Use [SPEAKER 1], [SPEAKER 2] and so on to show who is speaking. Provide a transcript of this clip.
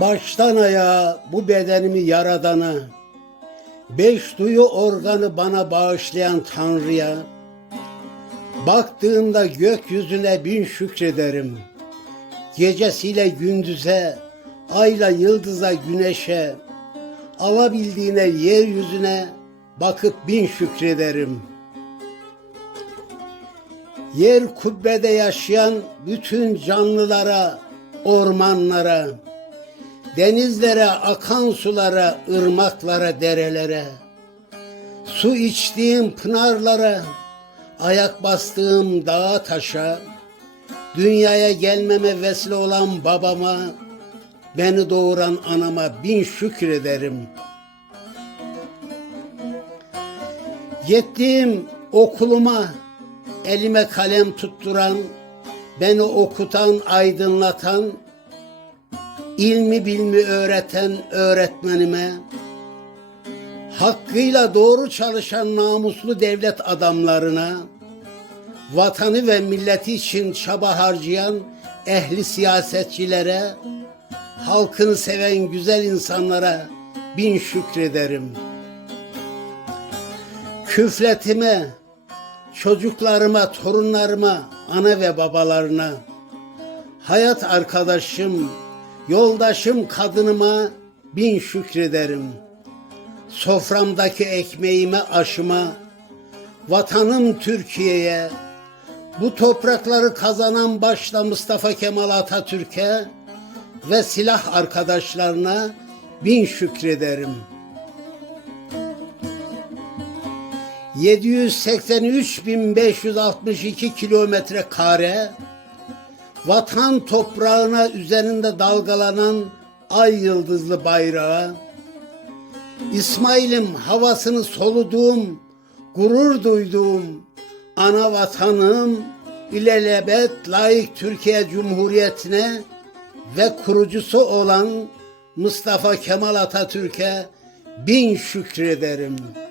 [SPEAKER 1] Baştan ayağa bu bedenimi yaradana, beş duyu organı bana bağışlayan Tanrı'ya, baktığımda gökyüzüne bin şükrederim. Gecesiyle gündüze, ayla yıldıza güneşe, alabildiğine yeryüzüne bakıp bin şükrederim. Yer kubbede yaşayan bütün canlılara, ormanlara, denizlere, akan sulara, ırmaklara, derelere, su içtiğim pınarlara, ayak bastığım dağa taşa, dünyaya gelmeme vesile olan babama, beni doğuran anama bin şükrederim. Gittiğim okuluma elime kalem tutturan, beni okutan, aydınlatan, ilmi bilmi öğreten öğretmenime, hakkıyla doğru çalışan namuslu devlet adamlarına, vatanı ve milleti için çaba harcayan ehli siyasetçilere, halkını seven güzel insanlara bin şükrederim. Küfletime, çocuklarıma, torunlarıma, ana ve babalarına, hayat arkadaşım, yoldaşım kadınıma bin şükrederim. Soframdaki ekmeğime, aşıma, vatanım Türkiye'ye, bu toprakları kazanan başta Mustafa Kemal Atatürk'e ve silah arkadaşlarına bin şükrederim. 783.562 kilometre kare vatan toprağına üzerinde dalgalanan ay yıldızlı bayrağı İsmail'im havasını soluduğum, gurur duyduğum ana vatanım ilelebet layık Türkiye Cumhuriyeti'ne ve kurucusu olan Mustafa Kemal Atatürk'e bin şükrederim.''